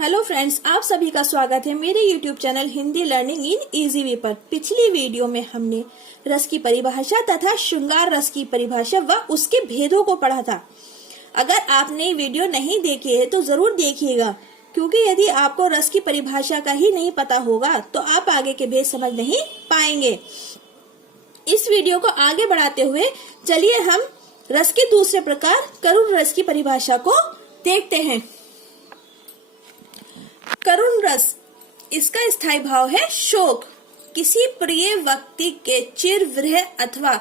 Hello friends, आप सभी का स्वागत है मेरे YouTube channel Hindi learning in easy way पर। पिछली वीडियो में हमने रस की परिभाषा तथा श्रृंगार रस की परिभाषा व उसके भेदों को पढ़ा था। अगर आपने वीडियो नहीं देखी है तो जरूर देखिएगा, क्योंकि यदि आपको रस की परिभाषा का ही नहीं पता होगा तो आप आगे के भेद समझ नहीं पाएंगे। इस वीडियो को आगे बढ़ाते हुए चलिए हम रस के दूसरे प्रकार करुण रस की परिभाषा को देखते हैं। करुण रस, इसका स्थायी भाव है शोक। किसी प्रिय व्यक्ति के चिर विरह अथवा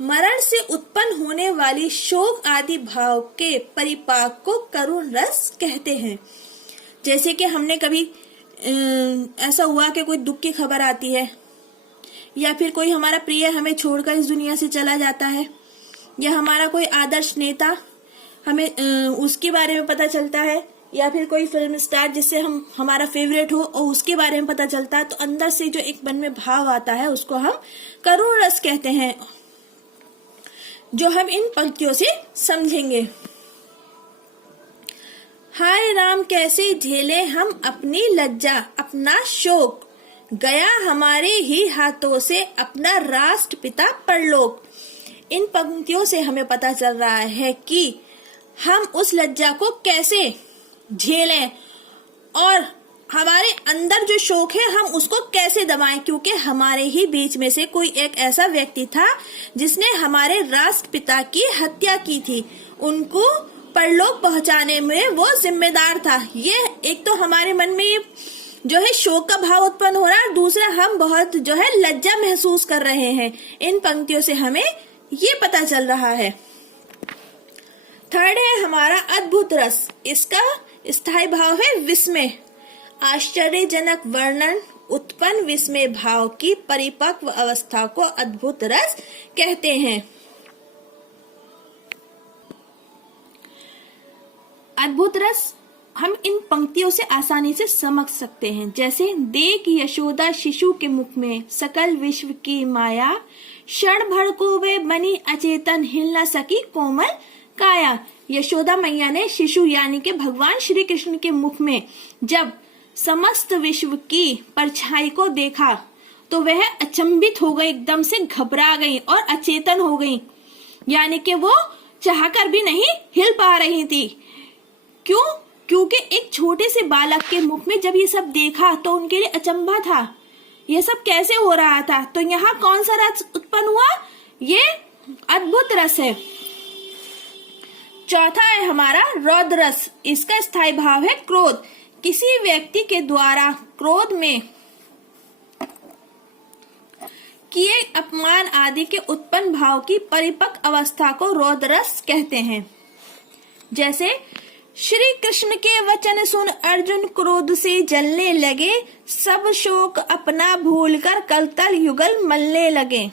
मरण से उत्पन्न होने वाली शोक आदि भाव के परिपाक को करुण रस कहते हैं। जैसे कि हमने कभी ऐसा हुआ कि कोई दुख की खबर आती है, या फिर कोई हमारा प्रिय हमें छोड़कर इस दुनिया से चला जाता है, या हमारा कोई आदर्श नेता हमें उसके बारे में पता चलता है, या फिर कोई फिल्म स्टार जिससे हम हमारा फेवरेट हो और उसके बारे में पता चलता है, तो अंदर से जो एक मन में भाव आता है उसको हम करुण रस कहते हैं, जो हम इन पंक्तियों से समझेंगे। हाय राम कैसे झेले हम अपनी लज्जा, अपना शोक, गया हमारे ही हाथों से अपना राष्ट्रपिता परलोक। इन पंक्तियों से हमें पता चल रहा है कि हम उस लज्जा को कैसे झेलें और हमारे अंदर जो शोक है हम उसको कैसे दबाएं, क्योंकि हमारे ही बीच में से कोई एक ऐसा व्यक्ति था जिसने हमारे राष्ट्रपिता की हत्या की थी। उनको परलोक पहुंचाने में वो जिम्मेदार था। ये एक तो हमारे मन में ये जो है शोक का भाव उत्पन्न हो रहा है, और दूसरा हम बहुत जो है लज्जा महसूस कर रहे हैं। इन पंक्तियों से हमें ये पता चल रहा है। थर्ड है हमारा अद्भुत रस। इसका स्थायी भाव है विस्मय। आश्चर्यजनक वर्णन उत्पन्न विस्मय भाव की परिपक्व अवस्था को अद्भुत रस कहते हैं। अद्भुत रस हम इन पंक्तियों से आसानी से समझ सकते हैं। जैसे देख यशोदा शिशु के मुख में सकल विश्व की माया, क्षण भर को वे बनी अचेतन, हिल न सकी कोमल काया। यशोदा मैया ने शिशु यानी कि भगवान श्री कृष्ण के मुख में जब समस्त विश्व की परछाई को देखा तो वह अचंभित हो गई, एकदम से घबरा गई और अचेतन हो गई, यानी कि वो चाहकर भी नहीं हिल पा रही थी। क्यों? क्योंकि एक छोटे से बालक के मुख में जब ये सब देखा तो उनके लिए अचंभा था, ये सब कैसे हो रहा था। तो यहाँ कौन सा रस उत्पन्न हुआ? ये अद्भुत रस है। चौथा है हमारा रौद्र रस। इसका स्थायी भाव है क्रोध। किसी व्यक्ति के द्वारा क्रोध में किए अपमान आदि के उत्पन्न भाव की परिपक्व अवस्था को रौद्र रस कहते हैं। जैसे श्री कृष्ण के वचन सुन अर्जुन क्रोध से जलने लगे, सब शोक अपना भूलकर कलतल युगल मलने लगे।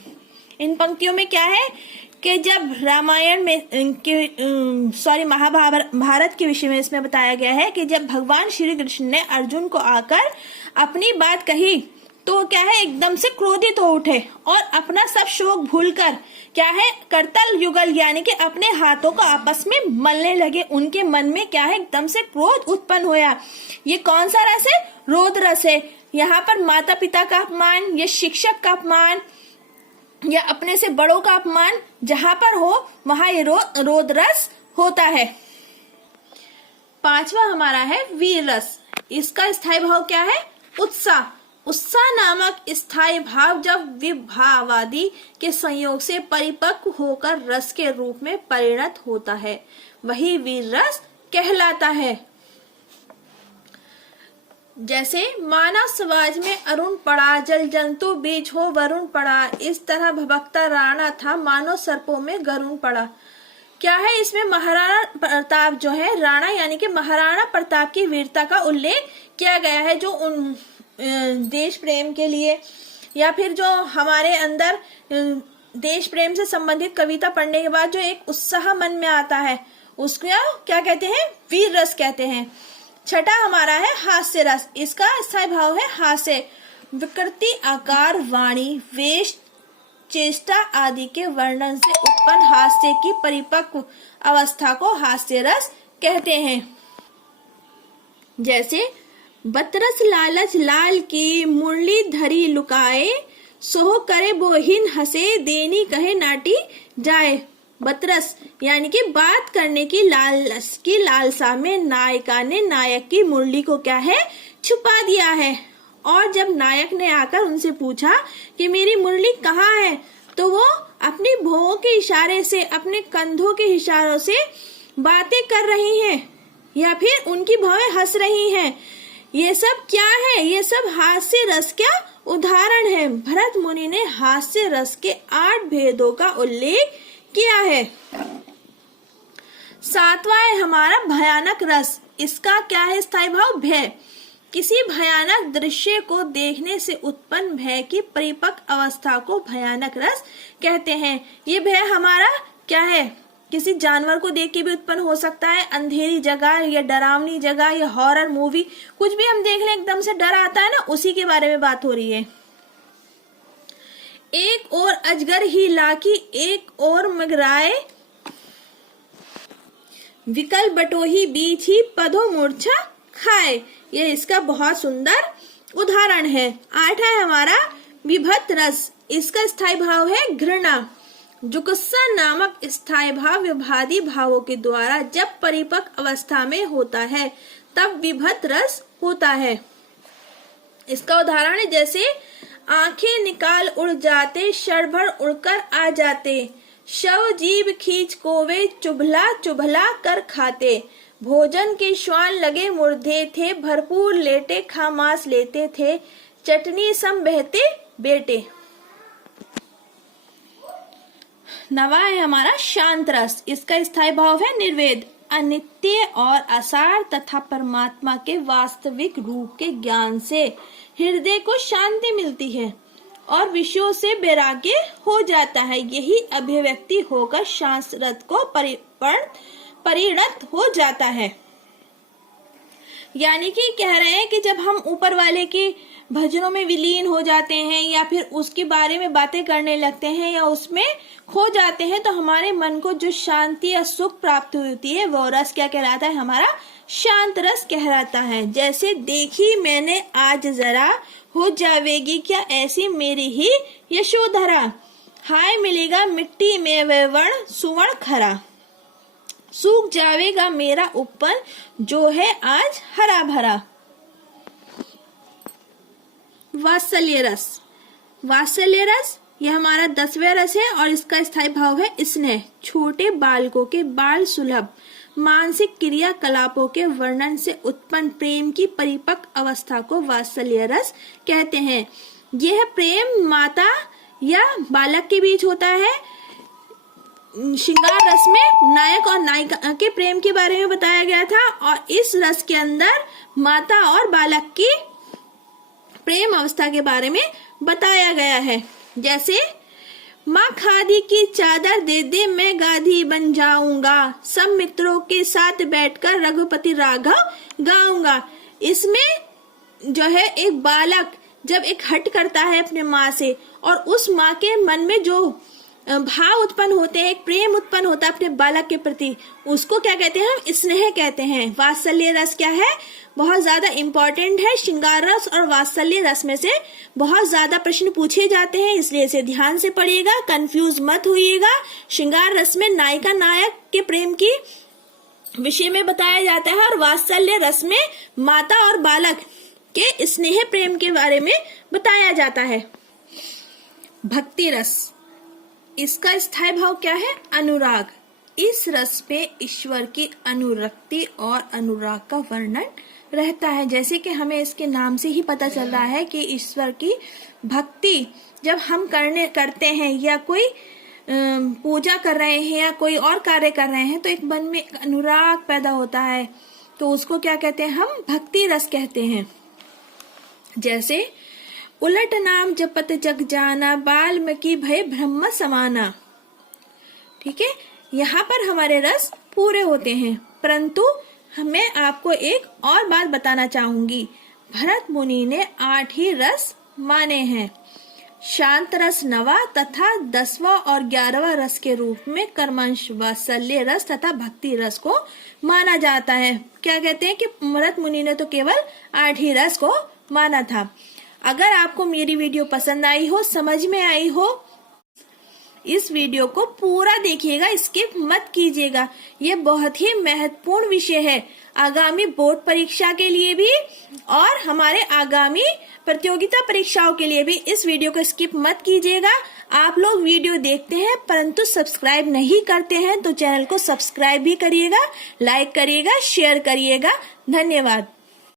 इन पंक्तियों में क्या है कि जब रामायण में महाभारत के विषय में इसमें बताया गया है कि जब भगवान श्री कृष्ण ने अर्जुन को आकर अपनी बात कही तो क्या है, एकदम से क्रोधित हो उठे और अपना सब शोक भूलकर क्या है, करतल युगल यानी कि अपने हाथों को आपस में मलने लगे। उनके मन में क्या है, एकदम से क्रोध उत्पन्न होया। ये कौन सा रस है? रौद्र रस है। यहाँ पर माता पिता का अपमान या शिक्षक का अपमान या अपने से बड़ों का अपमान जहां पर हो वहां ये रौद्र रस होता है। पांचवा हमारा है वीर रस। इसका स्थायी भाव क्या है? उत्साह। उत्साह नामक स्थायी भाव जब विभावादि के संयोग से परिपक्व होकर रस के रूप में परिणत होता है, वही वीर रस कहलाता है। जैसे मानव समाज में अरुण पड़ा, जल जंतु बीज हो वरुण पड़ा, इस तरह भभकता राणा था, मानो सर्पों में गरुण पड़ा। क्या है इसमें? महाराणा प्रताप जो है, राणा यानी कि महाराणा प्रताप की वीरता का उल्लेख किया गया है, जो उन देश प्रेम के लिए या फिर जो हमारे अंदर देश प्रेम से संबंधित कविता पढ़ने के बाद जो एक उत्साह मन में आता है उसको क्या कहते हैं? वीर रस कहते हैं। छठा हमारा है हास्य रस। इसका स्थायी भाव है हास्य। विकृति, आकार, वाणी, वेश, चेष्टा आदि के वर्णन से उत्पन्न हास्य की परिपक्व अवस्था को हास्य रस कहते हैं। जैसे बतरस लालच लाल की मुरली धरी लुकाए, सोह करे बोहिन हंसे देनी कहे नाटी जाए। बतरस यानी कि बात करने की लालसा में नायिका ने नायक की मुरली को क्या है, छुपा दिया है। और जब नायक ने आकर उनसे पूछा कि मेरी मुरली कहाँ है, तो वो अपनी भौहों के इशारे से, अपने कंधों के इशारों से बातें कर रही हैं या फिर उनकी भौहें हंस रही हैं। ये सब क्या है? ये सब हास्य रस का उदाहरण है। भरत मुनि ने हास्य रस के 8 भेदों का उल्लेख किया है। 7वां है हमारा भयानक रस। इसका क्या है स्थायी भाव? भय। किसी भयानक दृश्य को देखने से उत्पन्न भय की परिपक्व अवस्था को भयानक रस कहते हैं। ये भय हमारा क्या है? किसी जानवर को देख के भी उत्पन्न हो सकता है, अंधेरी जगह या डरावनी जगह या हॉरर मूवी, कुछ भी हम देख लें एकदम से डर आता है ना, उसी के बारे में बात हो रही है। एक और अजगर ही लाकी, एक और मगराए, विकल बटोही बीच ही पदो मूर्छा खाए। ये इसका बहुत सुंदर उदाहरण है। 8 है हमारा विभत रस। इसका स्थायी भाव है घृणा। जुगुप्सा नामक स्थायी भाव विभादी भावों के द्वारा जब परिपक्व अवस्था में होता है तब विभत रस होता है। इसका उदाहरण है जैसे आंखें निकाल उड़ जाते, क्षणभर उड़कर आ जाते, शव जीभ खींच कोवे, चुभला चुभला कर खाते, भोजन के श्वान लगे मुर्दे थे, भरपूर लेटे खा मांस लेते थे, चटनी सम बहते बेटे। 9वां है हमारा शांत रस। इसका स्थायी भाव है निर्वेद। अनित्य और असार तथा परमात्मा के वास्तविक रूप के ज्ञान से हृदय को शांति मिलती है और विषयों से वैराग्य हो जाता है। यही अभिव्यक्ति होकर शांत रस को परिणत हो जाता है। यानी कि कह रहे हैं कि जब हम ऊपर वाले के भजनों में विलीन हो जाते हैं या फिर उसके बारे में बातें करने लगते हैं या उसमें खो जाते हैं तो हमारे मन को जो शांति या सुख प्राप्त होती है वो रस क्या कहलाता है? हमारा शांत रस कहलाता है। जैसे देखी मैंने आज जरा, हो जावेगी क्या ऐसी मेरी ही यशोधरा, हाय मिलेगा मिट्टी में वह वर्ण सुवर्ण खरा, सूख जावेगा मेरा उपवन जो है आज हरा भरा। वात्सल्य रस। वात्सल्य रस यह हमारा 10वां रस है और इसका स्थायी भाव है स्नेह। छोटे बालकों के बाल सुलभ मानसिक क्रियाकलापों के वर्णन से उत्पन्न प्रेम की परिपक्व अवस्था को वात्सल्य रस कहते हैं। यह प्रेम माता या बालक के बीच होता है। श्रृंगार रस में नायक और नायिका के प्रेम के बारे में बताया गया था और इस रस के अंदर माता और बालक की प्रेम अवस्था के बारे में बताया गया है। जैसे माँ खादी की चादर दे दे मैं गाधी बन जाऊंगा, सब मित्रों के साथ बैठकर रघुपति राघव गाऊंगा। इसमें जो है एक बालक जब एक हट करता है अपने माँ से और उस माँ के मन में जो भाव उत्पन्न होते हैं, एक प्रेम उत्पन्न होता है अपने बालक के प्रति, उसको क्या कहते हैं? हम स्नेह कहते हैं। वात्सल्य रस क्या है? बहुत ज्यादा इम्पोर्टेंट है। श्रृंगार रस और वात्सल्य रस में से बहुत ज्यादा प्रश्न पूछे जाते हैं, इसलिए इसे ध्यान से पढ़िएगा, कंफ्यूज मत होइएगा। श्रृंगार रस में नायिका नायक के प्रेम की विषय में बताया जाता है और वात्सल्य रस में माता और बालक के स्नेह प्रेम के बारे में बताया जाता है। भक्ति रस। इसका स्थायी भाव क्या है? अनुराग। इस रस में ईश्वर की अनुरक्ति और अनुराग का वर्णन रहता है। जैसे कि हमें इसके नाम से ही पता चल रहा है कि ईश्वर की भक्ति जब हम करते हैं या कोई पूजा कर रहे हैं या कोई और कार्य कर रहे हैं तो एक मन में अनुराग पैदा होता है, तो उसको क्या कहते हैं? हम भक्ति रस कहते हैं। जैसे उलट नाम जपत जग जाना, बाल्मीकि भय ब्रह्म समाना। ठीक है, यहाँ पर हमारे रस पूरे होते हैं, परंतु मैं आपको एक और बात बताना चाहूंगी। भरत मुनि ने 8 ही रस माने हैं। शांत रस नवा तथा 10वां और 11वां रस के रूप में कर्मश वात्सल्य रस तथा भक्ति रस को माना जाता है। क्या कहते हैं कि भरत मुनि ने तो केवल 8 ही रस को माना था। अगर आपको मेरी वीडियो पसंद आई हो, समझ में आई हो, इस वीडियो को पूरा देखिएगा, स्किप मत कीजिएगा। ये बहुत ही महत्वपूर्ण विषय है आगामी बोर्ड परीक्षा के लिए भी और हमारे आगामी प्रतियोगिता परीक्षाओं के लिए भी। इस वीडियो को स्किप मत कीजिएगा। आप लोग वीडियो देखते हैं परंतु सब्सक्राइब नहीं करते हैं तो चैनल को सब्सक्राइब भी करिएगा, लाइक करिएगा, शेयर करिएगा। धन्यवाद।